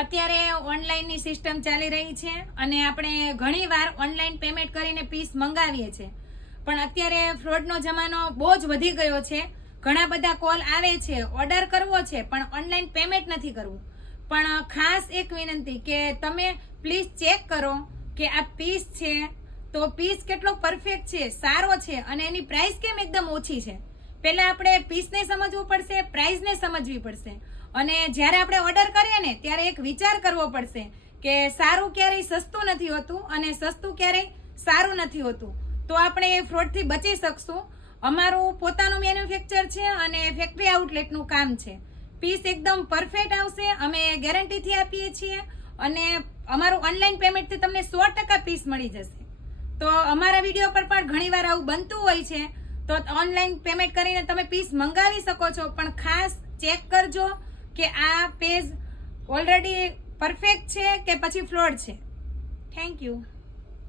અત્યારે ઓનલાઈનની સિસ્ટમ ચાલી રહી છે અને આપણે ઘણીવાર ઓનલાઈન પેમેન્ટ કરીને પીસ મંગાવીએ છીએ, પણ અત્યારે ફ્રોડનો જમાનો બહુ જ વધી ગયો છે. ઘણા બધા કોલ આવે છે, ઓર્ડર કરવો છે પણ ઓનલાઈન પેમેન્ટ નથી કરવું. પણ ખાસ એક વિનંતી કે તમે પ્લીઝ ચેક કરો કે આ પીસ છે તો પીસ કેટલો પરફેક્ટ છે, સારો છે અને એની પ્રાઇસ કેમ એકદમ ઓછી છે. પહેલા આપણે પીસને સમજવું પડશે, પ્રાઇસને સમજવી પડશે અને જ્યારે આપણે ઓર્ડર કરીએ ને ત્યારે એક વિચાર કરવો પડશે કે સારું ક્યારેય સસ્તું નથી હોતું અને સસ્તું ક્યારેય સારું નથી હોતું. તો આપણે એ ફ્રોડથી બચી શકશું. અમારું પોતાનું મેન્યુફેક્ચર છે અને ફેક્ટરી આઉટલેટનું કામ છે. પીસ એકદમ પરફેક્ટ આવશે, અમે ગેરંટીથી આપીએ છીએ અને અમારું ઓનલાઈન પેમેન્ટથી તમને 100% પીસ મળી જશે. તો અમારા વિડીયો પર પણ ઘણીવાર આવું બનતું હોય છે, તો ઓનલાઈન પેમેન્ટ કરીને તમે પીસ મંગાવી શકો છો, પણ ખાસ ચેક કરજો કે આ પેજ ઓલરેડી પરફેક્ટ છે કે પછી ફ્રોડ છે. Thank you.